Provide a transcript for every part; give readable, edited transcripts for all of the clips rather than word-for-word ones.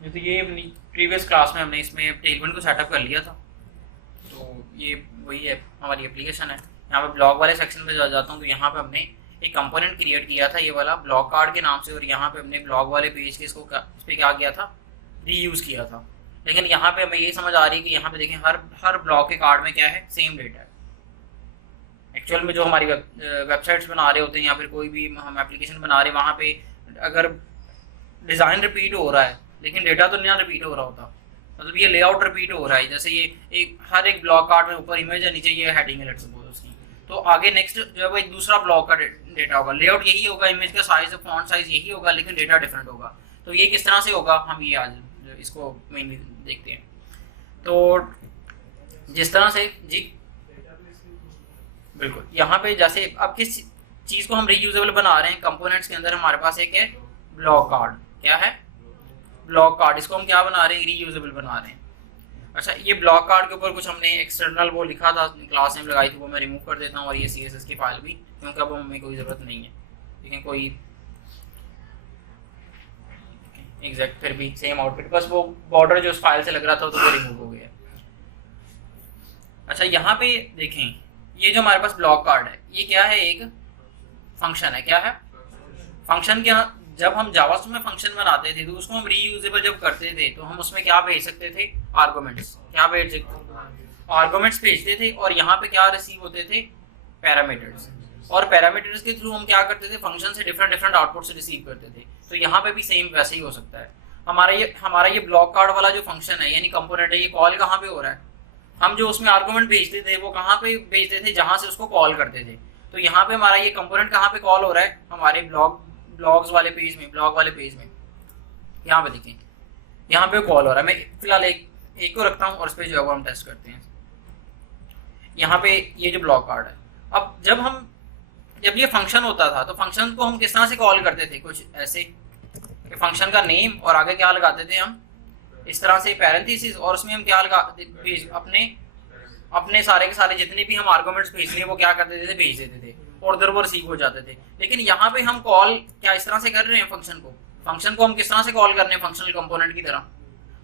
जैसे ये अपनी प्रीवियस क्लास में हमने इसमें टेलविंड को सेटअप कर लिया था। तो ये वही है, हमारी एप्लीकेशन है। यहाँ पे ब्लॉग वाले सेक्शन पे जाता हूँ तो यहाँ पे हमने एक कंपोनेंट क्रिएट किया था ये वाला ब्लॉग कार्ड के नाम से, और यहाँ पे हमने ब्लॉग वाले पेज के इसको इस पर क्या किया था, रीयूज़ किया था। लेकिन यहाँ पे हमें ये समझ आ रही है कि यहाँ पे देखें हर ब्लॉग के कार्ड में क्या है, सेम डेटा है। एक्चुअल में जो हमारी वेबसाइट्स बना रहे होते हैं या फिर कोई भी हम एप्लीकेशन बना रहे हैं, वहाँ पे अगर डिज़ाइन रिपीट हो रहा है लेकिन डेटा तो नया रिपीट हो रहा होता, मतलब ये लेआउट रिपीट हो रहा है। जैसे ये हर एक ब्लॉक कार्ड में ऊपर इमेज है, नीचे ये हेडिंग है लेट्स सपोज उसकी, तो आगे नेक्स्ट जब एक दूसरा ब्लॉक का डेटा होगा, लेआउट यही होगा, इमेज का साइज फॉन्ट साइज यही होगा, लेकिन डेटा डिफरेंट होगा। तो ये किस तरह से होगा, हम ये आज इसको मेनली देखते हैं। तो जिस तरह से जी बिल्कुल, यहाँ पे जैसे अब किस चीज़ को हम रीयूजेबल बना रहे हैं, कंपोनेंट्स के अंदर हमारे पास एक है ब्लॉक कार्ड। क्या है, ब्लॉक कार्ड। इसको हम क्या बना रहे हैं, रीयूजेबल बना रहे हैं। अच्छा, ये ब्लॉक कार्ड के ऊपर कुछ हमने एक्सटर्नल वो लिखा था, क्लास में लगाई थी, वो मैं रिमूव कर देता हूँ, और ये CSS की फाइल भी, क्योंकि अब हमें कोई ज़रूरत नहीं है। लेकिन कोई एग्जैक्ट फिर भी सेम आउटपुट, बस वो बॉर्डर जो उस फाइल से लग रहा था तो वो रिमूव हो गया। अच्छा, यहाँ पे देखें, ये जो हमारे पास ब्लॉक कार्ड है ये क्या है, एक फंक्शन है। क्या है, फंक्शन। क्या, जब हम जावास्क्रिप्ट में फंक्शन बनाते थे तो उसको हम रीयूजेबल जब करते थे तो हम उसमें क्या भेज सकते थे, आर्गुमेंट्स। क्या भेज सकते, आर्गुमेंट्स भेजते थे, और यहाँ पे क्या रिसीव होते थे, पैरामीटर्स। और पैरामीटर्स के थ्रू हम क्या करते थे, फंक्शन से डिफरेंट डिफरेंट आउटपुट्स रिसीव करते थे। तो यहाँ पे भी सेम वैसे ही हो सकता है। हमारा ये ब्लॉक कार्ड वाला जो फंक्शन है यानी कंपोनेंट है, ये कॉल कहाँ पे हो रहा है, हम जो उसमें आर्गुमेंट भेजते थे वो कहाँ पे भेजते थे, जहां से उसको कॉल करते थे। तो यहाँ पे हमारा ये कंपोनेंट कहाँ पे कॉल हो रहा है, हमारे ब्लॉग्स वाले पेज में, ब्लॉग वाले पेज में। यहाँ पे देखें, यहाँ पे कॉल हो रहा है। मैं फिलहाल एक को रखता हूँ और इस पे जो है वो हम टेस्ट करते हैं। यहाँ पे ये जो ब्लॉक कार्ड है, अब जब ये फंक्शन होता था तो फंक्शन को हम किस तरह से कॉल करते थे, कुछ ऐसे, फंक्शन का नेम और आगे क्या लगाते थे हम, इस तरह से पैरेंथेसिस, और उसमें हम क्या लगा अपने सारे के सारे जितने भी हम आर्गुमेंट्स भेजने वो क्या करते थे, भेज देते थे, और उधर वो रिसीव हो जाते थे। लेकिन यहाँ पे हम कॉल क्या इस तरह से कर रहे हैं, फंक्शन को हम किस तरह से कॉल कर रहे हैं, फंक्शनल कंपोनेंट की तरह।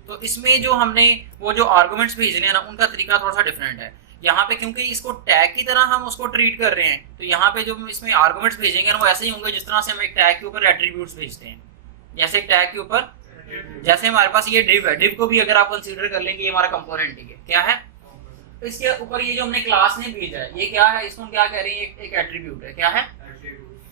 तो इसमें जो हमने वो जो आर्गुमेंट्स भेजने हैं ना, उनका तरीका थोड़ा सा डिफरेंट है। यहाँ पे क्योंकि इसको टैग की तरह हम उसको ट्रीट कर रहे हैं, तो यहाँ पे जो इसमें आर्गुमेंट्स भेजेंगे ना वो ऐसे ही होंगे जिस तरह से हम एक टैग के ऊपर एट्रीब्यूट्स भेजते हैं। जैसे एक टैग के ऊपर, जैसे हमारे पास ये डिव है, डिव को भी अगर आप कंसीडर कर लेंगे ये हमारा कंपोनेंट है। क्या है, तो इसके ऊपर ये जो हमने क्लास ने भेजा है ये क्या है, इसको हम क्या कह रहे हैं, एक एट्रीब्यूट है। क्या है,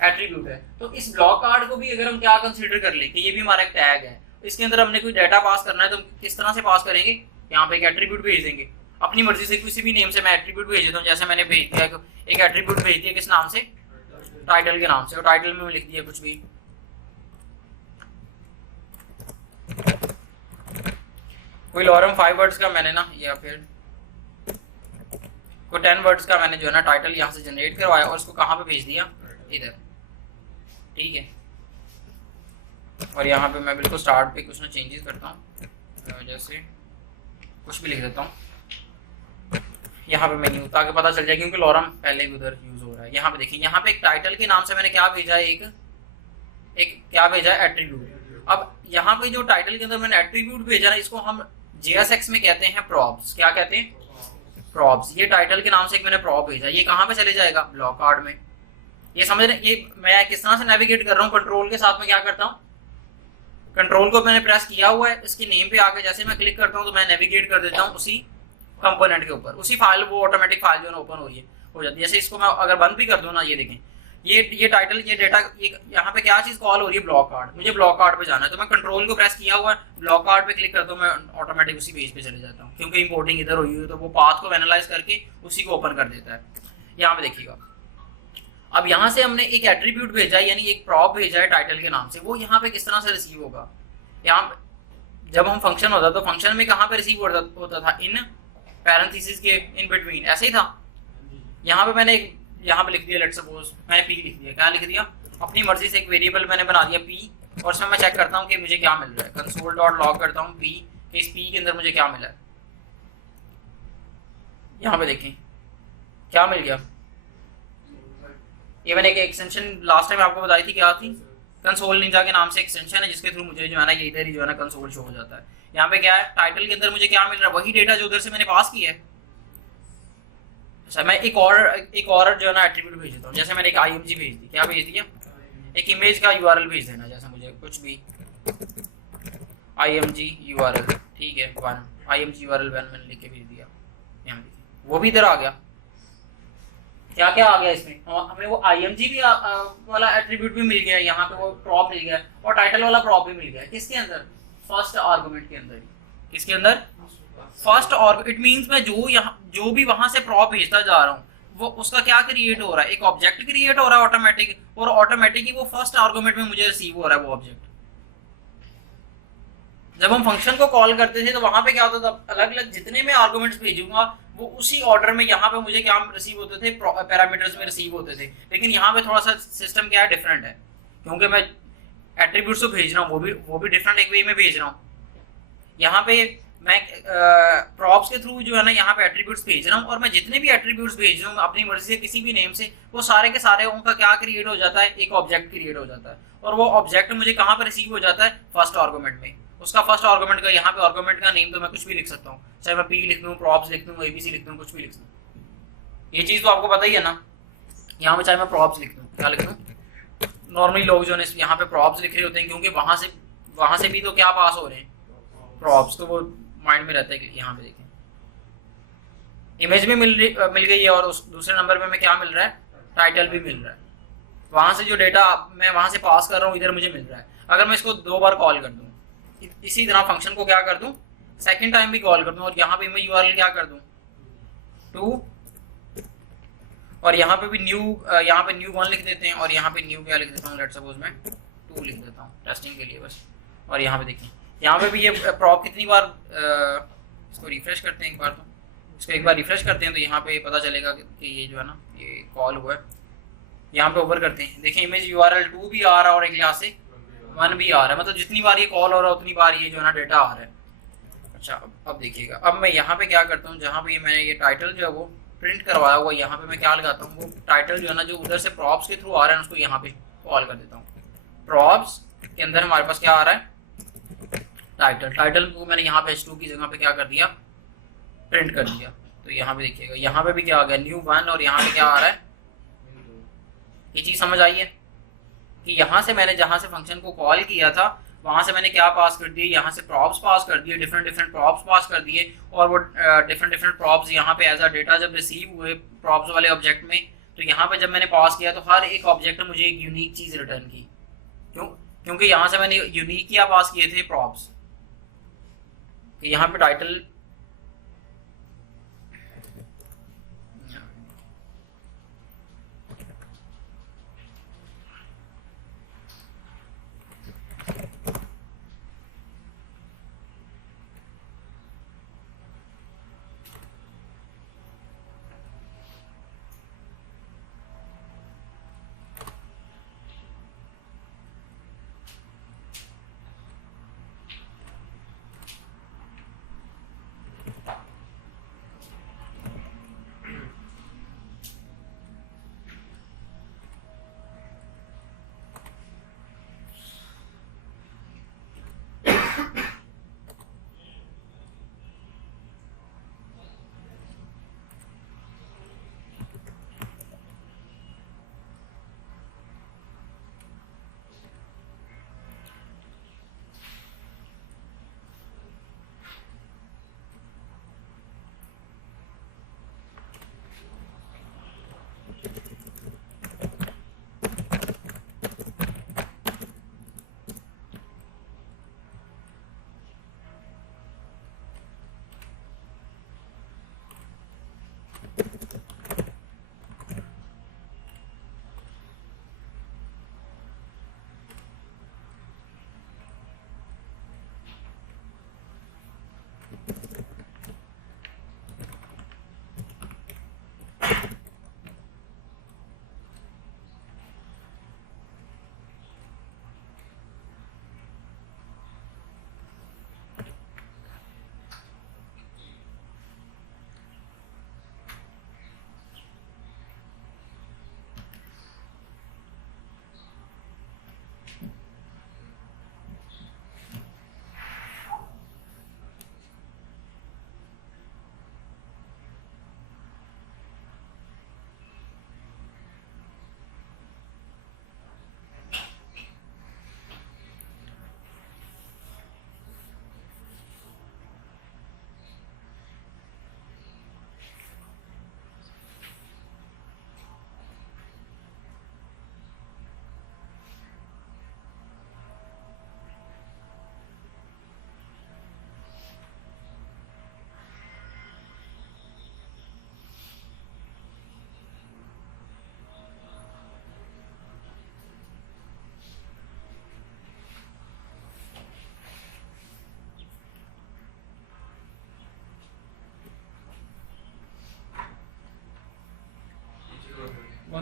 एट्रीब्यूट है। तो इस ब्लॉक कार्ड को भी अगर हम क्या कंसीडर कर लें कि ये भी हमारा एक टैग है, इसके अंदर हमने कोई डाटा पास करना है तो किस तरह से पास करेंगे, यहाँ पे एक एट्रीब्यूट भेज देंगे अपनी मर्जी से, किसी भी नेम से मैं एट्रीब्यूट भेज देता हूँ। जैसे मैंने भेज दिया एक एट्रीब्यूट भेज दिया किस नाम से, टाइटल के नाम से, और टाइटल में लिख दिया कुछ भी, कोई लॉरम 5 वर्ड्स का मैंने ना, या फिर कोई 10 वर्ड्स का मैंने जो है ना टाइटल यहाँ से जनरेट करवाया और उसको कहाँ पे भेज दिया, इधर। ठीक है, और यहाँ पे मैं बिल्कुल स्टार्ट पे कुछ ना चेंजेस करता हूँ, जैसे कुछ भी लिख देता हूँ यहाँ पे मेन्यू, ताकि पता चल जाए, क्योंकि लॉरम पहले भी उधर यूज हो रहा है। यहाँ पे देखिए, यहाँ पे एक टाइटल के नाम से मैंने क्या भेजा है, एक क्या भेजा है, एट्रीब्यूट। अब यहाँ पे जो टाइटल के अंदर मैंने एट्रीब्यूट भेजा है, इसको हम JSX में कहते हैं प्रॉप्स। क्या कहते हैं, प्रॉप्स। ये टाइटल के नाम से एक मैंने प्रॉप भेजा, ये कहाँ पे चले जाएगा, ब्लॉक कार्ड में। ये समझ रहे, ये मैं किस तरह से नेविगेट कर रहा हूँ, कंट्रोल के साथ में क्या करता हूँ, कंट्रोल को मैंने प्रेस किया हुआ है, इसकी नेम पे आके जैसे मैं क्लिक करता हूँ तो मैं नेविगेट कर देता हूँ उसी कंपोनेंट के ऊपर, उसी फाइल, वो ऑटोमेटिक फाइल जो है ओपन हो जाती है। जैसे इसको मैं अगर बंद भी कर दूँ ना, ये देखें, ये टाइटल, ये डेटा, यहाँ पे क्या चीज कॉल हो रही है, ब्लॉक कार्ड। मुझे ब्लॉक कार्ड पे जाना है तो मैं कंट्रोल को प्रेस किया हुआ है, ब्लॉक कार्ड पे क्लिक करता हूँ, मैं ऑटोमेटिक उसी पेज पे चले जाता हूँ, क्योंकि इंपोर्टिंग इधर हुई है तो वो पाथ को एनालाइज करके उसी को ओपन कर देता है। यहाँ पे देखिएगा, अब यहाँ से हमने एक एट्रीब्यूट भेजा है, यानी एक प्रॉप भेजा है टाइटल के नाम से, वो यहाँ पे किस तरह से रिसीव होगा। यहाँ जब हम फंक्शन होता तो फंक्शन में कहाँ पे रिसीव होता था, इन पैरेंथेसिस के इन बिटवीन, ऐसे ही था। यहाँ पे मैंने यहाँ पे लिख दिया, लेट्स सपोज मैंने p लिख दिया। क्या लिख दिया, अपनी मर्जी से एक वेरिएबल मैंने बना दिया p, और उसमें मैं चेक करता हूँ कि मुझे क्या मिल रहा है, कंसोल डॉट लॉग करता हूँ p, कि इस p के अंदर मुझे क्या मिला है। यहाँ पे देखें क्या मिल गया, ये मैंने एक एक्सटेंशन लास्ट टाइम आपको बताई थी, क्या थी, कंसोल निंजा के नाम से एक्सटेंशन है जिसके थ्रू मुझे जो है ना ये इधर ही जो है ना कंसोल शो हो जाता है। यहाँ पे क्या है, टाइटल के अंदर मुझे क्या मिल रहा है, वही डेटा जो उधर से मैंने पास किया है। अच्छा, मैं एक और जो है ना एट्रीब्यूट भेज देता हूँ। जैसे मैंने एक IMG भेज दी, क्या भेज दिया, एक इमेज का URL भेज देना, जैसे मुझे कुछ भी IMG URL, ठीक है, IMG URL 1 मैंने लिख के भेज दिया, यहाँ देखिए वो भी इधर आ गया। क्या क्या आ गया इसमें, हमें वो IMG भी वाला एट्रीब्यूट भी मिल गया, यहाँ पे वो प्रॉप मिल गया और टाइटल वाला प्रॉप भी मिल गया। किसके अंदर, फर्स्ट आर्गुमेंट के अंदर। किसके अंदर, फर्स्ट। और इट मींस मैं जो भी वहां से प्रॉप भेजता जा रहा हूँ वो उसका क्या क्रिएट हो रहा है, एक ऑब्जेक्ट क्रिएट हो रहा है ऑटोमेटिक, और ऑटोमेटिकली वो फर्स्ट आर्गुमेंट में मुझे रिसीव हो रहा है वो ऑब्जेक्ट। जब हम फंक्शन को कॉल करते थे तो वहां पे क्या होता था, अलग अलग जितने मैं आर्गुमेंट्स भेजूंगा वो उसी ऑर्डर में यहाँ पे मुझे क्या रिसीव होते थे, पैरामीटर्स में रिसीव होते थे। लेकिन यहाँ पे थोड़ा सा सिस्टम क्या है, डिफरेंट है, क्योंकि मैं एट्रीब्यूट्स को भेज रहा हूँ वो भी डिफरेंट एक वे में भेज रहा हूँ। यहाँ पे मैं प्रॉप्स के थ्रू जो है ना यहाँ पे एट्रीब्यूट्स भेज रहा हूँ, और मैं जितने भी एट्रीब्यूट्स भेज रहा हूँ अपनी मर्जी से किसी भी नेम से, वो सारे के सारे उनका क्या क्रिएट हो जाता है, एक ऑब्जेक्ट क्रिएट हो जाता है। और वो ऑब्जेक्ट मुझे कहाँ पर रिसीव हो जाता है, फर्स्ट आर्गुमेंट में। उसका फर्स्ट आर्गुमेंट का यहाँ पे आर्गुमेंट का नेम तो मैं कुछ भी लिख सकता हूँ, चाहे मैं P लिख दूँ, प्रॉप्स लिख दूँ, ABC लिख दूँ, कुछ भी लिख दूँ। ये चीज़ तो आपको पता ही है ना। यहाँ पे चाहे मैं प्रॉप्स लिख दूँ, क्या लिख दूँ, नॉर्मली लोग जो है यहाँ पे प्रॉप्स लिख रहे होते हैं क्योंकि वहां से भी तो क्या पास हो रहे हैं, प्रॉप्स, तो वो माइंड में रहता है कि यहाँ पे देखें इमेज भी मिल गई है, और उस दूसरे नंबर पे मैं क्या मिल रहा है, टाइटल भी मिल रहा है। वहां से जो डेटा मैं वहां से पास कर रहा हूँ इधर मुझे मिल रहा है। अगर मैं इसको 2 बार कॉल कर दूँ, इसी तरह फंक्शन को क्या कर दूं, सेकंड टाइम भी कॉल कर दूं, और यहाँ पे मैं URL क्या कर दूं, 2, और यहाँ पे भी यहाँ पे न्यू 1 लिख देते हैं, और यहाँ पे न्यू क्या लिख देता हूँ, लेट्स सपोज मैं 2 लिख देता हूँ टेस्टिंग के लिए बस। और यहाँ पे देखिए यहाँ पे भी ये प्रॉप कितनी बार, इसको रिफ्रेश करते हैं एक बार, तो इसको एक बार रिफ्रेश करते हैं तो यहाँ पे पता चलेगा कि ये जो है ना ये कॉल हुआ है। यहाँ पे ओवर करते हैं, देखिए इमेज URL 2 भी आ रहा है और एक यहाँ से 1 भी आ रहा है, मतलब जितनी बार ये कॉल हो रहा है उतनी बार ये जो है ना डेटा आ रहा है। अच्छा, अब देखिएगा, अब मैं यहाँ पे क्या करता हूँ, जहाँ पे मैंने ये टाइटल जो है वो प्रिंट करवाया हुआ, यहाँ पे मैं क्या लगाता हूँ, वो टाइटल जो है ना जो उधर से प्रॉप्स के थ्रू आ रहा है उसको यहाँ पे कॉल कर देता हूँ। प्रॉप्स के अंदर हमारे पास क्या आ रहा है, टाइटल को मैंने यहाँ पे H2 की जगह पे क्या कर दिया, प्रिंट कर दिया। तो यहाँ पे देखिएगा यहाँ पे भी क्या आ गया, न्यू 1, और यहाँ पे क्या आ रहा है, ये चीज समझ आई है कि यहाँ से मैंने जहाँ से फंक्शन को कॉल किया था वहां से मैंने क्या पास कर दिए, यहाँ से प्रॉप्स पास कर दिए, डिफरेंट प्रॉप्स पास कर दिए, और वो डिफरेंट प्रॉप्स यहाँ पे एज अ डेटा जब रिसीव हुए प्रॉप्स वाले ऑब्जेक्ट में, तो यहाँ पे जब मैंने पास किया तो हर एक ऑब्जेक्ट ने मुझे एक यूनिक चीज रिटर्न की। क्योंकि यहाँ से मैंने यूनिक क्या पास किए थे, प्रॉप्स। यहाँ पे टाइटल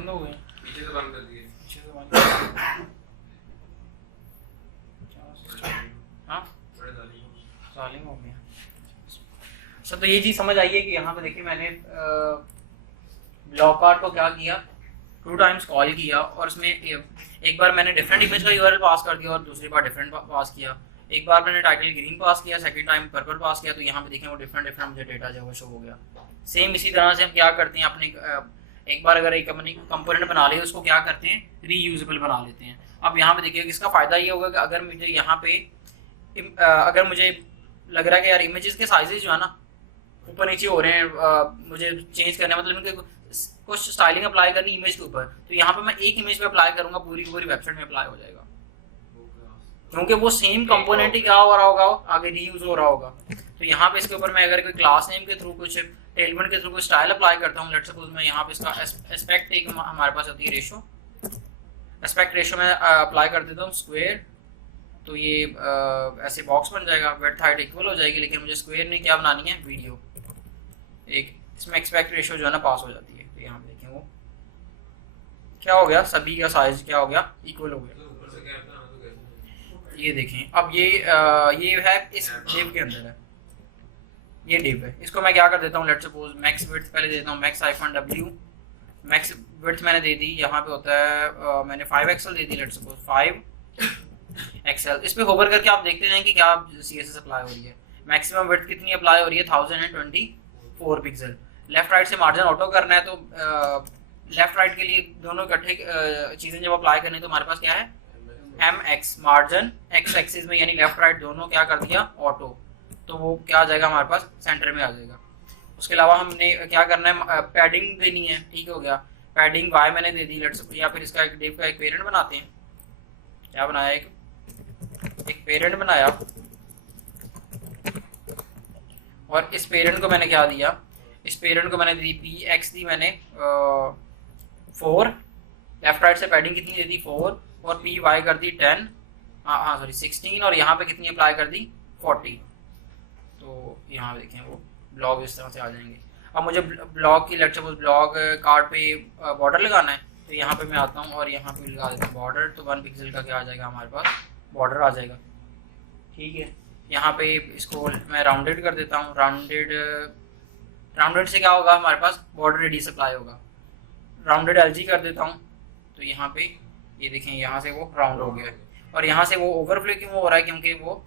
बंद हो गए, पीछे से बंद कर दिए, पीछे से बंद हाँ सालिंग हो गया। अच्छा तो ये चीज़ समझ आई है कि यहाँ पे देखिए मैंने ब्लॉक आर्ट को क्या किया, 2 टाइम्स कॉल किया और उसमें एक बार मैंने डिफरेंट इमेज का यूआरएल पास कर दिया और दूसरी बार डिफरेंट पास किया। एक बार मैंने टाइटल ग्रीन पास किया, सेकंड टाइम पर्पल पास किया, तो यहाँ पे देखें वो डिफरेंट मुझे डेटा जो है वो शो हो गया। सेम इसी तरह से हम क्या करते हैं अपने एक बार अगर एक अपनी कंपोनेंट बना ले उसको क्या करते हैं रीयूजेबल बना लेते हैं। अब यहाँ पे देखिए इसका फायदा ये होगा कि अगर मुझे यहाँ पे अगर मुझे लग रहा है कि यार इमेजेस के साइजेस जो है ना ऊपर नीचे हो रहे हैं, मुझे चेंज करना है, मतलब इनके कुछ स्टाइलिंग अप्लाई करनी इमेज के ऊपर, तो यहाँ पे मैं एक इमेज पे अप्लाई करूंगा, पूरी की पूरी वेबसाइट में अप्लाई हो जाएगा, क्योंकि वो सेम कंपोनेंट ही क्या हो रहा होगा आगे रीयूज हो रहा होगा। तो यहाँ पे इसके ऊपर मैं अगर कोई क्लास नेम के थ्रू कुछ टेलमेंट के थ्रू कोई स्टाइल अप्लाई करता हूँ, लेट्स सपोज मैं यहाँ पे इसका एस्पेक्ट एक हमारे पास होती है रेशो, एस्पेक्ट रेशो में अप्लाई कर देता हूँ स्क्वायर, तो ये ऐसे बॉक्स बन जाएगा, विड्थ हाइट इक्वल हो जाएगी, लेकिन मुझे स्क्वायर में क्या बनानी है वीडियो, एक इसमें एक्सपेक्ट रेशो जो है ना पास हो जाती है। तो यहाँ देखें वो क्या हो गया, सभी का साइज क्या हो गया इक्वल हो गया। ये देखें अब ये है इस डिव के अंदर है, ये डिव है, इसको मैं क्या कर देता हूँ, लेट्स सपोज मैक्स विड्थ पहले देता हूँ, मैक्स -w, मैक्स विड्थ मैंने दे दी, यहाँ पे होता है मैंने 5 XL they the, let's suppose 5 XL. इस पे होवर करके आप देखते हैं कि क्या CSS अप्लाई हो रही है। मैक्सिमम विड्थ कितनी अप्लाई हो रही है 1024 पिक्सल। लेफ्ट राइट से मार्जिन ऑटो करना है, तो लेफ्ट राइट के लिए दोनों इकट्ठे चीज़ें जब अप्लाई करनी है तो हमारे पास क्या है mx, मार्जिन x एक्सिस में यानी लेफ्ट राइट दोनों क्या कर दिया ऑटो, तो वो क्या आ जाएगा हमारे पास सेंटर में आ जाएगा। उसके अलावा हमने क्या करना है, पैडिंग देनी है, ठीक हो गया, पैडिंग y मैंने दे दी, लेट्स या फिर इसका एक डिव का एक पेरेंट बनाते हैं, क्या बनाया एक पेरेंट बनाया, और इस पेरेंट को मैंने क्या दिया, इस पेरेंट को मैंने दी px दी मैंने 4, लेफ्ट राइट से पैडिंग कितनी दे दी 4, और py कर दी 10, हाँ सॉरी 16, और यहाँ पे कितनी अप्लाई कर दी 40। तो यहाँ देखें वो ब्लॉग इस तरह से आ जाएंगे। अब मुझे ब्लॉग की लेट्स सपोज ब्लॉग कार्ड पे बॉर्डर लगाना है, तो यहाँ पे मैं आता हूँ और यहाँ पे लगा देता हूँ बॉर्डर, तो 1 पिक्सल का क्या आ जाएगा हमारे पास बॉर्डर आ जाएगा, ठीक है। यहाँ पे इसको मैं राउंडेड कर देता हूँ, राउंडेड से क्या होगा हमारे पास बॉर्डर रेडियस अप्लाई होगा, राउंडेड LG कर देता हूँ, तो यहाँ पे ये देखें यहाँ से वो राउंड हो गया है, और यहाँ से वो ओवरफ्लो क्यों हो रहा है, क्योंकि वो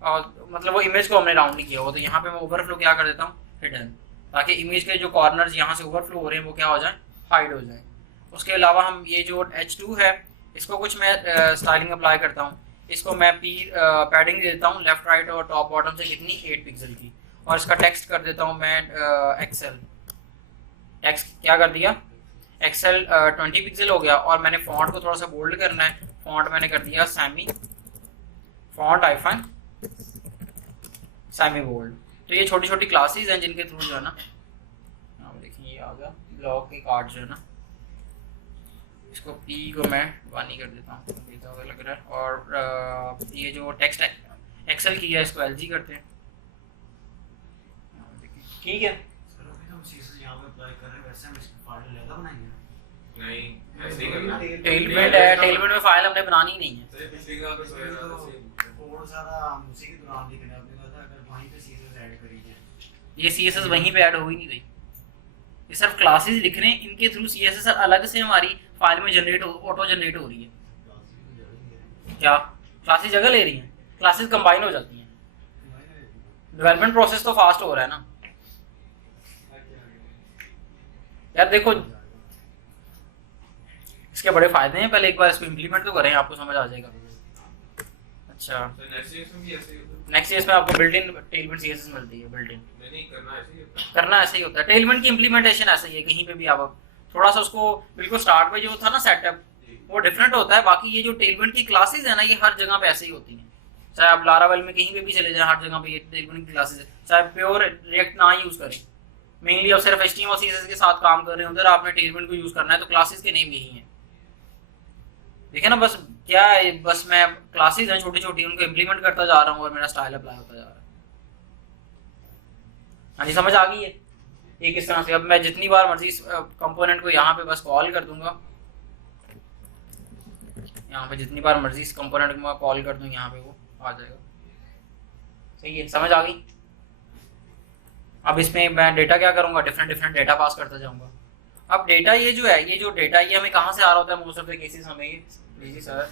मतलब वो इमेज को हमने राउंड नहीं किया हो, तो यहाँ पे मैं ओवरफ्लो क्या कर देता हूँ हिडन, ताकि इमेज के जो कॉर्नर्स यहाँ से ओवरफ्लो हो रहे हैं वो क्या हो जाए हाइड हो जाए। उसके अलावा हम ये जो H2 है इसको कुछ मैं स्टाइलिंग अप्लाई करता हूँ, इसको मैं पैडिंग दे देता हूँ लेफ्ट राइट और टॉप बॉटम से कितनी 8 पिक्सल की, और इसका टेक्स्ट कर देता हूँ मैं एक्सेल, टेक्स्ट क्या कर दिया एक्सेल 20 पिक्सल हो गया, और मैंने फॉन्ट को थोड़ा सा बोल्ड करना है, फॉन्ट मैंने कर दिया सेमी बोल्ड। तो ये छोटी छोटी क्लासेस हैं जिनके थ्रू जो है ना, देखिए ये आ गया ब्लॉक के कार्ड जो है ना, इसको P को मैं 1 ही कर देता हूँ, लग रहा है, और ये जो टेक्स्ट एक्सेल की है इसको LG करते हैं, ठीक है। टेलमेंट है, टेलमेंट में फाइल हमने बनानी ही नहीं है, ये CSS वहीं पे ऐड हो ही नहीं रही, ये सिर्फ क्लासेस लिख रहे हैं, इनके थ्रू CSS अलग से हमारी फाइल में जनरेट ऑटो जनरेट हो रही है। क्या क्लासेस जगह ले रही हैं, क्लासेस कंबाइन हो जाती हैं, डेवलपमेंट प्रोसेस तो फास्ट हो रहा है ना यार। देखो इसके बड़े फायदे हैं, पहले एक बार इसको इम्प्लीमेंट तो करें, आपको समझ आ जाएगा। अच्छा नेक्स्ट ईयर में आपको बिल्ट इन टेलमेंट CSS मिलती है, बिल्ट इन करना ऐसे ही होता है, टेलमेंट की इम्प्लीमेंटेशन ऐसे ही है, कहीं पे भी आप थोड़ा सा उसको बिल्कुल स्टार्ट में जो था ना सेटअप वो डिफरेंट होता है, बाकी ये जो टेलमेंट की क्लासेस है ना ये हर जगह पे ऐसे ही होती हैं, चाहे आप लारावेल में कहीं पे भी चले जाएं हर जगह पे ये टेलमेंट की क्लासेस है, चाहे प्योर रिएक्ट ना यूज करें, मेनली आप सिर्फ HTML और CSS के साथ काम कर रहे हैं, उधर आपने टेलमेंट को यूज करना है, तो क्लासेस के नेम यही हैं, देखिए ना। बस क्या है, बस मैं क्लासेस हैं छोटी छोटी उनको इम्प्लीमेंट करता जा रहा हूँ और मेरा स्टाइल अप्लाई होता जा रहा है। हाँ जी समझ आ गई है। ये किस तरह से, अब मैं जितनी बार मर्जी इस कंपोनेंट को यहाँ पे बस कॉल कर दूंगा, यहाँ पे जितनी बार मर्जी इस कंपोनेंट को मैं कॉल कर दूँ यहाँ पे वो आ जाएगा। सही है, समझ आ गई। अब इसमें मैं डेटा क्या करूँगा, डिफरेंट डेटा पास करता जाऊँगा। अब डेटा ये जो है, ये जो डेटा ये हमें कहाँ से आ रहा होता है, मोस्ट ऑफ द केसेस हमें जी सर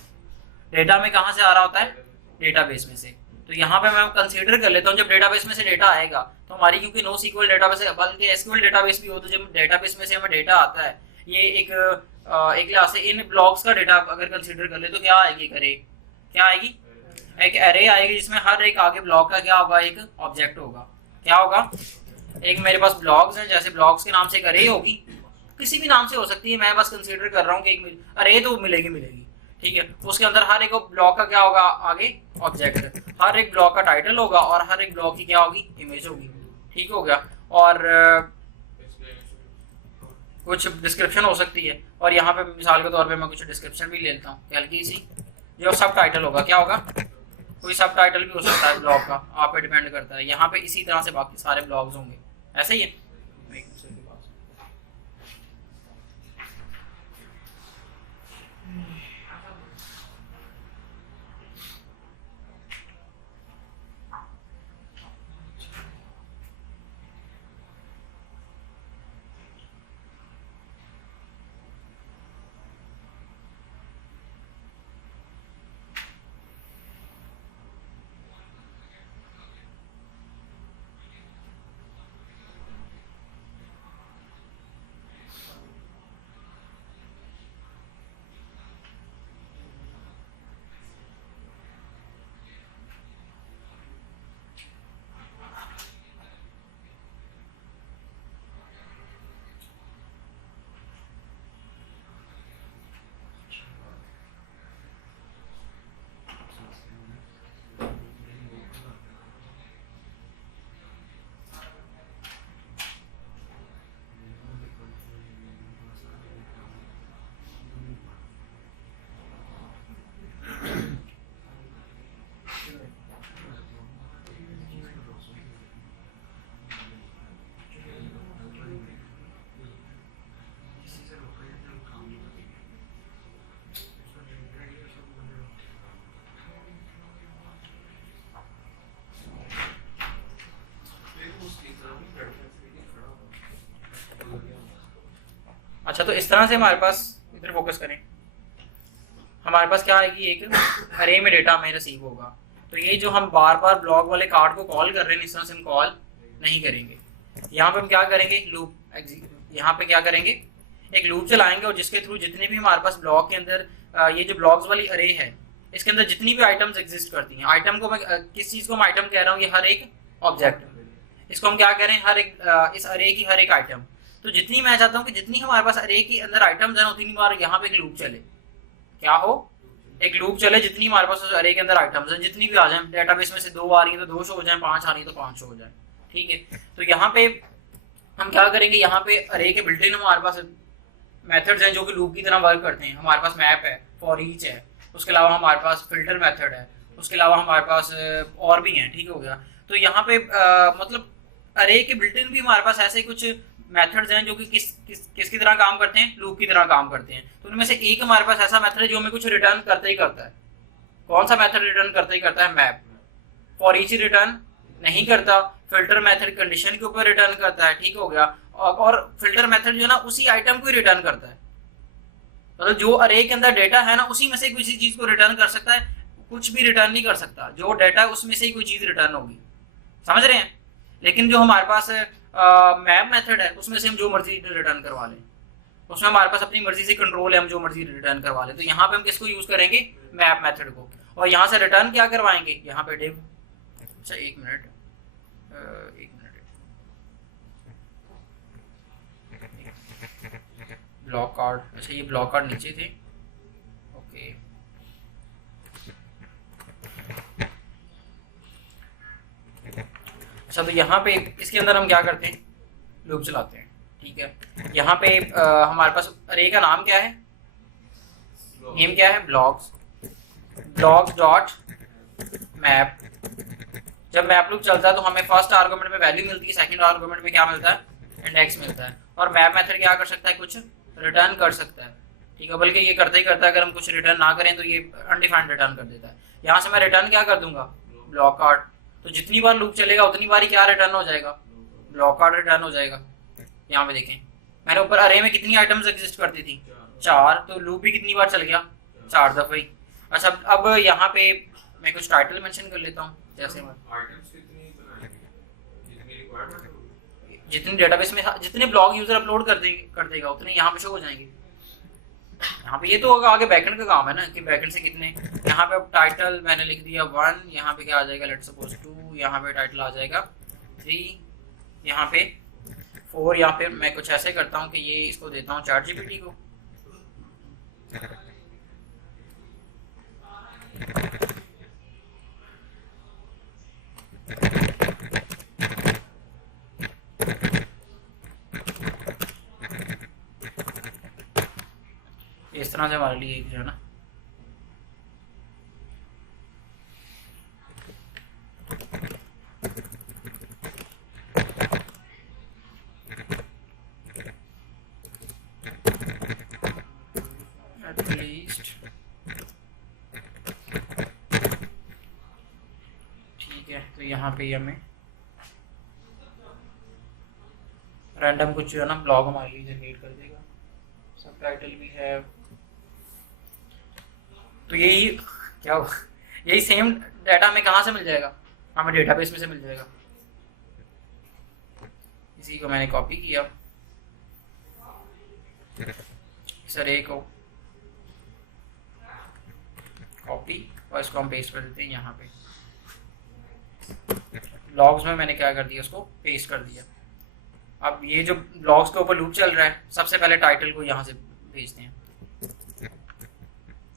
डेटा में कहाँ से आ रहा होता है, डेटाबेस में से। तो यहाँ पे मैं कंसीडर कर लेता हूँ जब डेटाबेस में से डेटा आएगा तो हमारी, क्योंकि नो सीक्वल डेटाबेस है बल्कि एसक्यूएल डेटाबेस भी हो, तो जब डेटाबेस में से हमें डेटा आता है, ये एक क्लास से इन ब्लॉक्स का डेटा अगर कंसीडर कर ले तो क्या आएगी, क्या आएगी, एक एरे आएगी जिसमें हर एक आगे ब्लॉक का क्या होगा, एक ऑब्जेक्ट होगा। क्या होगा, एक मेरे पास ब्लॉक्स हैं, जैसे ब्लॉक्स के नाम से एक अरे होगी, किसी भी नाम से हो सकती है, मैं बस कंसीडर कर रहा हूँ कि एक अरे तो मिलेगी, ठीक है। उसके अंदर हर एक ब्लॉक का क्या होगा, आगे ऑब्जेक्ट, हर एक ब्लॉक का टाइटल होगा और हर एक ब्लॉक की क्या होगी, इमेज होगी। ठीक हो गया। और कुछ डिस्क्रिप्शन हो सकती है, और यहाँ पे मिसाल के तौर पे मैं कुछ डिस्क्रिप्शन भी ले लेता हूँ, हल्की सी, जो सब टाइटल होगा, क्या होगा, कोई सब टाइटल भी हो सकता है ब्लॉग का, आप पे डिपेंड करता है। यहाँ पे इसी तरह से बाकी सारे ब्लॉग्स होंगे, ऐसा ही है। अच्छा, तो इस तरह से हमारे पास, इधर फोकस करें, हमारे पास क्या आएगी, एक अरे में डेटा हमें रिसीव होगा। तो ये जो हम बार बार ब्लॉक वाले कार्ड को कॉल कर रहे हैं, इस तरह से हम कॉल नहीं करेंगे। यहाँ पे हम क्या करेंगे, लूप, यहाँ पे क्या करेंगे, एक लूप चलाएंगे, और जिसके थ्रू जितने भी हमारे पास ब्लॉक के अंदर ये जो ब्लॉक्स वाली अरे है, इसके अंदर जितनी भी आइटम्स एग्जिस्ट करती हैं, आइटम को मैं किस चीज को मैं आइटम कह रहा हूँ, ये हर एक ऑब्जेक्ट, इसको हम क्या कह रहे हैं, हर एक इस अरे की हर एक आइटम। तो जितनी मैं चाहता हूँ कि जितनी हमारे पास अरे के अंदर आइटम्स हैं, उतनी बार यहाँ पे एक लूप चले, क्या हो, एक लूप चले, जितनी हमारे पास अरे के अंदर आइटम्स हैं, जितनी भी आ जाए, डेटाबेस में से 2 आ रही है तो 2 शो हो जाए, 5 आ रही है तो 5 शो हो जाए। ठीक है, तो यहाँ पे हम क्या करेंगे, यहाँ पे अरे के बिल्ट इन हमारे पास मेथड्स हैं जो कि लूप की तरह वर्क करते हैं। हमारे पास मैप है, फॉर ईच है, उसके अलावा हमारे पास फिल्टर मेथड है, उसके अलावा हमारे पास और भी हैं। ठीक हो गया। तो यहाँ पे मतलब अरे के बिल्ट इन भी हमारे पास ऐसे कुछ मेथड्स हैं जो कि किसकी तरह काम करते हैं, लूप की तरह काम करते हैं। तो उनमें से एक हमारे पास ऐसा मेथड है जो हमें कुछ रिटर्न करता ही करता है। कौन सा मेथड रिटर्न करता ही करता है, मैप। फॉर ईच रिटर्न नहीं करता, फिल्टर मेथड कंडीशन के ऊपर रिटर्न करता है। ठीक हो गया। और फिल्टर मेथड जो है ना, उसी आइटम को रिटर्न करता है, मतलब जो अरे के अंदर डेटा है ना, उसी में से किसी चीज को रिटर्न कर सकता है, कुछ भी रिटर्न नहीं कर सकता। जो डेटा है उसमें से ही कोई चीज रिटर्न होगी, समझ रहे हैं। लेकिन जो हमारे पास मैप मेथड है, उसमें से हम जो मर्जी रिटर्न करवा लें, उसमें हमारे पास अपनी मर्जी से कंट्रोल है, हम जो मर्जी रिटर्न करवा लें। तो यहाँ पे हम किसको यूज करेंगे, मैप मेथड को। और यहाँ से रिटर्न क्या करवाएंगे, यहाँ पे डिव। अच्छा एक मिनट, ब्लॉक कार्ड, अच्छा ये ब्लॉक कार्ड नीचे थे, ओके। अच्छा, तो यहाँ पे इसके अंदर हम क्या करते हैं, लूप चलाते हैं। ठीक है, यहाँ पे हमारे पास अरे का नाम क्या है, नेम क्या है, ब्लॉक्स डॉट मैप। जब मैप लूप चलता है तो हमें फर्स्ट आर्गुमेंट में वैल्यू मिलती है, सेकंड आर्गुमेंट में क्या मिलता है, इंडेक्स मिलता है। और मैप मेथड क्या कर सकता है, कुछ रिटर्न कर सकता है, ठीक है, बल्कि ये करता ही करता है, अगर हम कुछ रिटर्न ना करें तो ये अनडिफाइंड रिटर्न कर देता है। यहाँ से मैं रिटर्न क्या कर दूंगा, ब्लॉक कार्ड, तो जितनी बार लूप चलेगा उतनी बार ही क्या रिटर्न हो जाएगा, ब्लॉक कार्ड रिटर्न हो जाएगा। यहाँ पे देखें मैंने ऊपर अरे में कितनी आइटम्स एग्जिस्ट करती थी, 4, तो लूप भी कितनी बार चल गया, 4 दफे ही। अच्छा अब यहाँ पे मैं कुछ टाइटल मेंशन कर लेता हूँ, जैसे जितनी डेटाबेस में जितने ब्लॉग यूजर अपलोड कर देगा उतने यहाँ पे शो हो जाएंगे। यहाँ पे ये तो होगा आगे बैकएंड का काम है ना कि बैकएंड से कितने। यहाँ पे अब टाइटल मैंने लिख दिया 1, यहाँ पे क्या आ जाएगा, लेट्स सपोज 2, यहाँ पे टाइटल आ जाएगा 3, यहाँ पे 4, यहाँ पे मैं कुछ ऐसे करता हूँ कि ये इसको देता हूँ ChatGPT को, इस तरह से हमारे लिए जो है ना एटलीस्ट ठीक है। तो यहाँ पे हमें रैंडम कुछ जो है ना ब्लॉग हमारे लिए जनरेट कर देगा, सब टाइटल भी है। तो यही क्या होगा, यही सेम डाटा हमें कहाँ से मिल जाएगा, हमें डेटाबेस में से मिल जाएगा। इसी को मैंने कॉपी किया सर, एक को कॉपी और इसको हम पेस्ट कर देते हैं यहाँ पे। लॉग्स में मैंने क्या कर दिया, उसको पेस्ट कर दिया। अब ये जो ब्लॉग्स के ऊपर लूप चल रहा है, सबसे पहले टाइटल को यहाँ से भेजते हैं।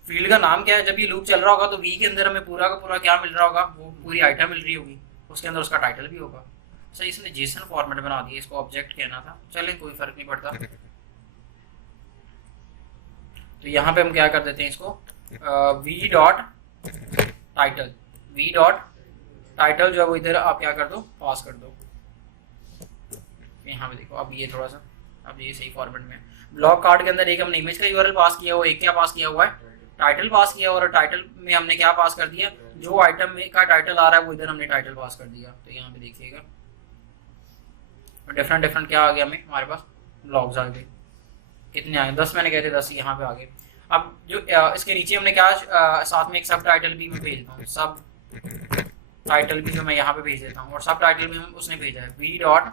फील्ड का नाम क्या है, जब ये लूप चल रहा होगा तो वी के अंदर हमें पूरा का पूरा क्या मिल रहा होगा, वो पूरी आइटम मिल रही होगी, उसके अंदर उसका टाइटल भी होगा। अच्छा इसने जेसन फॉर्मेट बना दिया, इसको ऑब्जेक्ट कहना था, चलें कोई फर्क नहीं पड़ता। तो यहाँ पे हम क्या कर देते हैं इसको, V dot title, V dot title जो है वो इधर आप क्या कर दो, पास कर दो। यहाँ पे देखो अब ये थोड़ा सा, अब ये सही फॉर्मेट में। ब्लॉक कार्ड के अंदर एक हमने इमेज का यूआरएल पास किया हुआ, एक क्या पास किया हुआ है, टाइटल पास किया, और टाइटल में हमने क्या पास कर दिया, जो आइटम में का टाइटल आ रहा है वो इधर हमने टाइटल पास कर दिया। तो यहाँ पे देखिएगा डिफरेंट डिफरेंट क्या आ गया, हमें हमारे पास ब्लॉग्स आ गए। कितने आ गए, 10 मैंने कहते 10 यहाँ पे आ गए। अब जो इसके नीचे हमने क्या साथ में एक सब टाइटल भी मैं भेजता हूँ, सब टाइटल भी जो मैं यहाँ पे भेज देता हूँ, और सब टाइटल भी हम उसने भेजा है, वी डॉट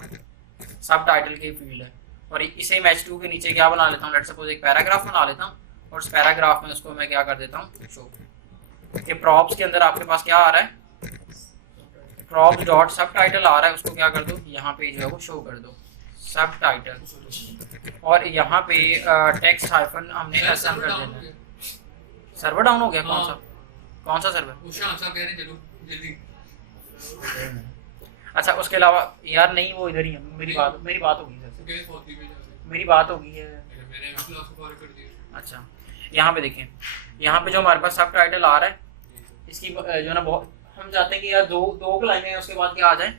सब टाइटल की फील्ड है। और इसे मैच 2 के नीचे क्या बना लेता हूँ, लेट्स सपोज एक पैराग्राफ बना लेता हूँ, और उस पैराग्राफ में उसको मैं क्या कर देता हूँ, शो। ये प्रॉप्स के अंदर आपके पास क्या आ रहा है, प्रॉप्स डॉट सब टाइटल आ रहा है, उसको क्या कर दो, यहाँ पे जो है वो शो कर दो सब टाइटल। और यहाँ पे टेक्स्ट हाइफन हमने एसएम कर देना है। सर्वर डाउन हो गया, कौन सा सर्वर, अच्छा उसके अलावा यार नहीं वो इधर ही है, मेरी बात होगी सर, मेरी बात होगी है। अच्छा यहाँ पे देखें, यहाँ पे जो हमारे पास सब टाइटल आ रहा है, इसकी जो है ना बहुत हम चाहते हैं कि यार दो लाइनें हैं, उसके बाद क्या आ जाए,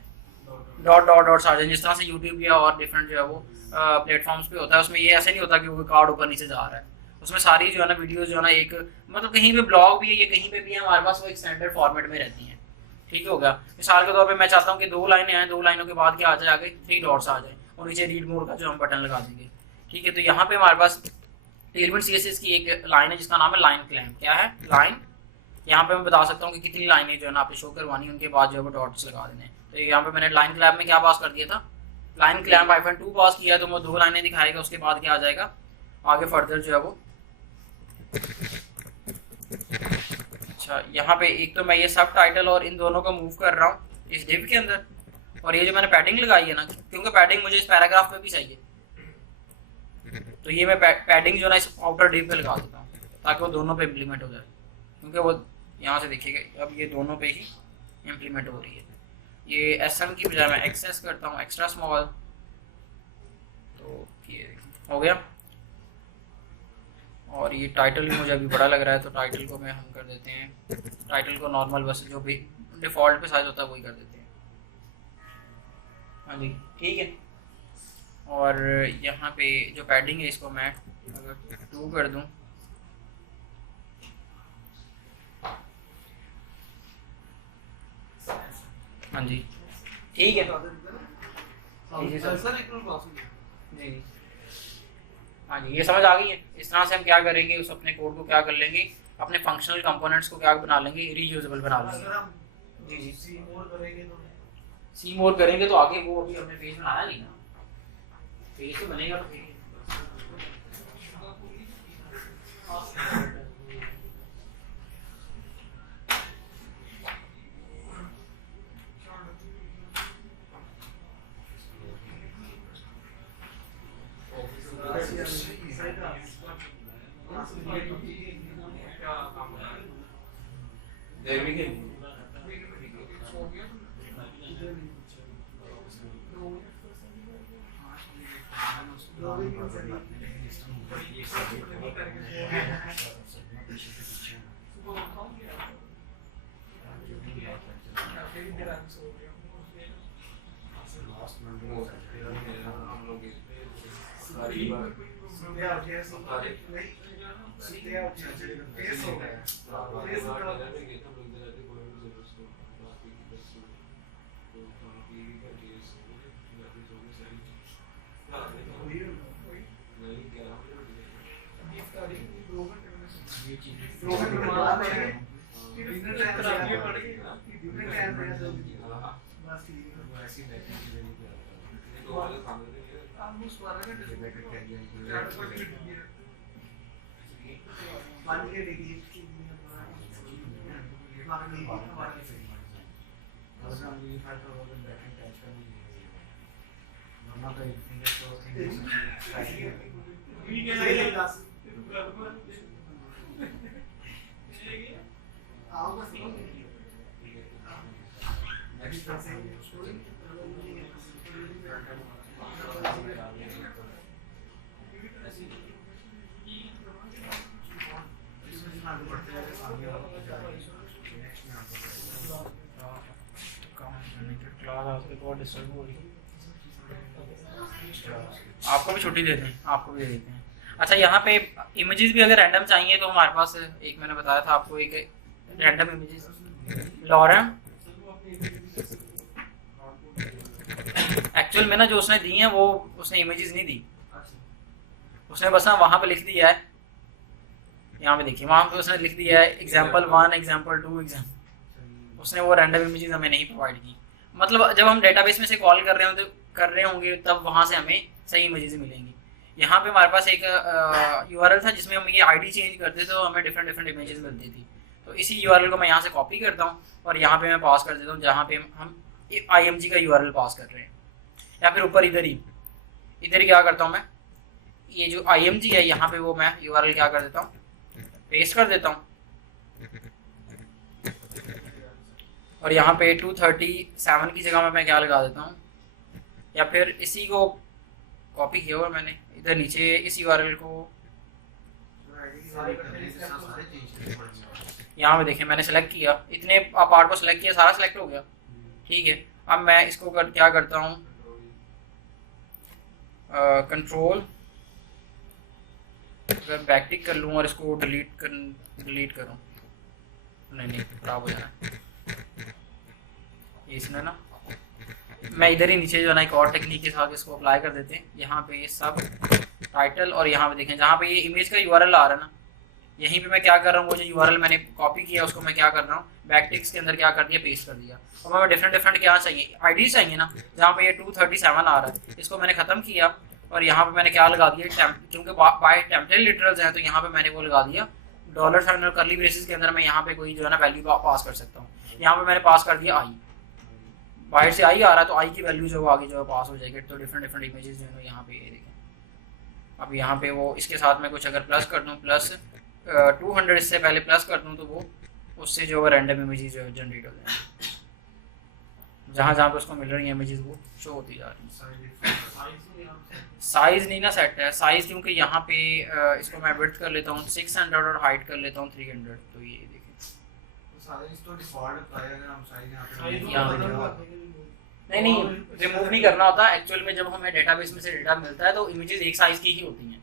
डॉट डॉट डॉट्स आ जाए, जिस तरह से यूट्यूब या और डिफरेंट जो है वो प्लेटफॉर्म्स पे होता है। उसमें ये ऐसे नहीं होता कि वो कार्ड ऊपर नीचे जा रहा है, उसमें सारी जो है ना वीडियोस जो है ना एक मतलब कहीं पे ब्लॉग भी है, ये कहीं पे भी है, हमारे पास वो एक स्टैंडर्ड फॉर्मेट में रहती हैं। ठीक हो गया, मिसाल के तौर पे मैं चाहता हूँ कि 2 लाइनें आए, 2 लाइनों के बाद क्या आ जाए, आगे 3 डॉट्स आ जाए, और नीचे रीड मोड का जो हम बटन लगा देंगे। ठीक है, तो यहाँ पे हमारे पास टेलमेंट सीएसएस की एक लाइन है जिसका नाम है लाइन क्लैम्प। क्या है लाइन, यहाँ पे मैं बता सकता हूँ कि कितनी लाइनें जो है ना आपने शो करवानी, उनके बाद जो है वो डॉट्स लगा देने। तो यहाँ पे मैंने लाइन क्लैम्प में क्या पास कर दिया था, लाइन क्लैम्प -2 पास किया, तो वो 2 लाइनें दिखाएगा, उसके बाद क्या आ जाएगा, आगे फर्दर जो है वो। अच्छा यहाँ पे एक तो मैं ये सब टाइटल और इन दोनों को मूव कर रहा हूँ इस डिव के अंदर, और ये जो मैंने पैडिंग लगाई है ना, क्योंकि पैडिंग मुझे इस पैराग्राफ में भी चाहिए, तो ये मैं पैडिंग जो ना इस आउटर डिव पे लगा देता हूँ ताकि वो दोनों पे इम्प्लीमेंट हो जाए, क्योंकि वो यहाँ से देखिएगा अब ये दोनों पे ही इम्प्लीमेंट हो रही है। ये एसएम की बजाय मैं एक्सेस करता हूँ, एक्स्ट्रा स्मॉल, तो ये हो गया। और ये टाइटल भी मुझे अभी बड़ा लग रहा है, तो टाइटल को मैं हम कर देते हैं, टाइटल को नॉर्मल बस जो भी डिफ़ॉल्ट पे साइज होता है वही कर देते हैं। हाँ जी ठीक है, और यहाँ पे जो पैडिंग है इसको मैं अगर 2 कर दूँ, हाँ जी ठीक है जी जी हाँ जी, ये समझ आ गई है। इस तरह से हम क्या करेंगे, उस अपने कोड को क्या कर लेंगे, अपने फंक्शनल कंपोनेंट्स को क्या बना लेंगे, रीयूजेबल बना लेंगे। जी सी मोर करेंगे तो आगे वो अभी हमने पेज बनाया नहीं ना, पेज तो बनेगा तो आपको भी छुट्टी देते हैं, आपको भी दे देते हैं। अच्छा यहाँ पे इमेजेस भी अगर रैंडम चाहिए तो हमारे पास एक मैंने बताया था आपको, एक रैंडम इमेजेस लॉरम एक्चुअल में ना जो उसने दी है वो उसने इमेजेस नहीं दी, उसने बस ना वहां पे लिख दिया है, यहाँ पे देखिए वहां पे उसने लिख दिया है example1 example2 एग्जाम्पल, उसने वो रैंडम इमेजेस हमें नहीं प्रोवाइड की। मतलब जब हम डेटाबेस में से कॉल कर रहे होंगे तब वहां से हमें सही इमेजेस मिलेंगी। यहाँ पे हमारे पास एक यूआरएल था जिसमें हम ये आईडी चेंज करते थे तो हमें डिफरेंट इमेजेस मिलती थी। तो इसी यूआरएल को मैं यहाँ से कॉपी करता हूँ और यहाँ पे मैं पास कर देता हूँ जहाँ पे हम IMG का यूआरएल पास कर रहे हैं, या फिर ऊपर इधर ही क्या करता हूँ मैं, ये जो IMG है यहाँ पे वो मैं यूआरएल क्या कर देता हूँ, पेस्ट कर देता हूँ और यहाँ पे 237 की जगह मैं क्या लगा देता हूँ, या फिर इसी को कॉपी किया हुआ मैंने इधर नीचे इस यूआरएल को यहाँ पे देखें मैंने सेलेक्ट किया, इतने पार्ट को सेलेक्ट किया, सारा सेलेक्ट हो गया। ठीक है, अब मैं इसको क्या करता हूँ, कंट्रोल अगर बैकटिक कर लूँ और इसको डिलीट करूँ, नहीं खराब हो जाना इसमें ना, मैं इधर ही नीचे जो है ना एक और टेक्निक के साथ इसको अप्लाई कर देते हैं। यहाँ पे ये सब टाइटल और यहाँ पे देखें जहाँ पे ये इमेज का यूआरएल आ रहा है ना, यहीं पे मैं क्या कर रहा हूँ, वो जो यूआरएल मैंने कॉपी किया उसको मैं क्या कर रहा हूँ, बैकटिक्स के अंदर क्या कर दिया, पेस्ट कर दिया। और हमें डिफरेंट क्या चाहिए, आईडी चाहिए ना, जहाँ पे ये 237 आ रहा है इसको मैंने खत्म किया और यहाँ पे मैंने क्या लगा दिया, क्योंकि बाय टेम्पलेट लिटरल्स हैं तो यहाँ पे मैंने वो लगा दिया $साइन और कर्ली ब्रेसेस के अंदर मैं यहाँ पे कोई जो है ना वैल्यू पास कर सकता हूँ। यहाँ पे मैंने पास कर दिया आई, बाहर से आई आ रहा है तो आई की वैल्यू जो आगे जो है पास हो जाएगी। तो डिफरेंट इमेजेस जो है यहाँ पे ये देखें, अब यहाँ पे वो इसके साथ में कुछ अगर प्लस कर दूँ, प्लस 200 इससे पहले प्लस कर दूँ तो वो उससे जो है रैंडम इमेजेस जो है जनरेट हो जाए, जहाँ पे उसको मिल रही है इमेजेस वो शो होती जा रही है। साइज नहीं ना सेट है, साइज क्योंकि यहाँ पे इसको मैं विड्थ कर लेता हूँ 600 और हाइट कर लेता हूँ 300। तो ये देखें नहीं रिमूव नहीं करना होता एक्चुअल में। जब हमें डेटाबेस में से डेटा मिलता है तो इमेजेस एक साइज की ही होती हैं,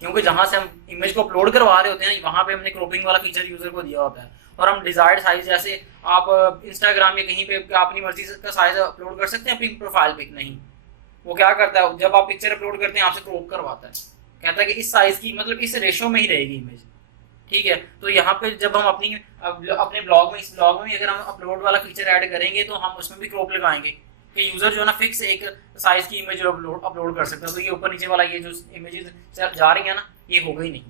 क्योंकि जहां से हम इमेज को अपलोड करवा रहे होते हैं वहां पे हमने क्रॉपिंग वाला फीचर यूजर को दिया होता है, और हम डिजायर्ड साइज, जैसे आप इंस्टाग्राम या कहीं पे अपनी मर्जी का साइज अपलोड कर सकते हैं अपनी प्रोफाइल पिक। नहीं, वो क्या करता है जब आप पिक्चर अपलोड करते हैं आपसे क्रॉप करवाता है, कहता है कि इस साइज की मतलब इस रेशो में ही रहेगी इमेज, ठीक है। तो यहाँ पे जब हम अपने ब्लॉग में, इस ब्लॉग में अगर हम अपलोड वाला फीचर ऐड करेंगे तो हम उसमें भी क्रॉप लगाएंगे कि यूजर जो है ना फिक्स एक साइज की इमेज अपलोड कर सकता है। तो ये ऊपर नीचे वाला ये जो इमेजेस जा रही है ना, ये होगा ही नहीं,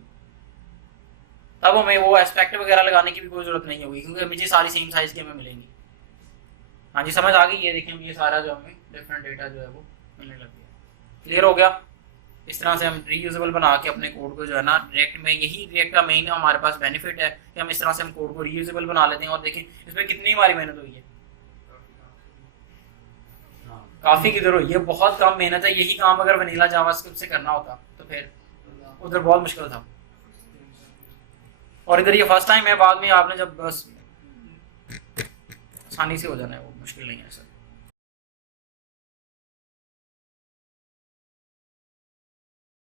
तब हमें वो एस्पेक्ट वगैरह लगाने की भी कोई जरूरत नहीं होगी, क्योंकि इमेजेस सारी सेम साइज की हमें मिलेंगी। हाँ जी, समझ आ गई। ये देखें, ये सारा जो हमें डिफरेंट डेटा जो है वो मिलने लग गया। क्लियर हो गया? इस तरह से हम रीयूजेबल बना के अपने कोड को जो है ना, रिएक्ट में यही रिएक्ट का मेन हमारे पास बेनिफिट है कि हम इस तरह से हम कोड को रीयूजेबल बना लेते हैं। और देखें इसमें कितनी हमारी मेहनत हुई है, काफी किधर हुई है, बहुत कम मेहनत है। यही काम अगर वनीला जावास्क्रिप्ट से करना होता तो फिर उधर बहुत मुश्किल था। और इधर ये फर्स्ट टाइम है, बाद में आपने जब बस आसानी से हो जाना है, वो मुश्किल नहीं है सर।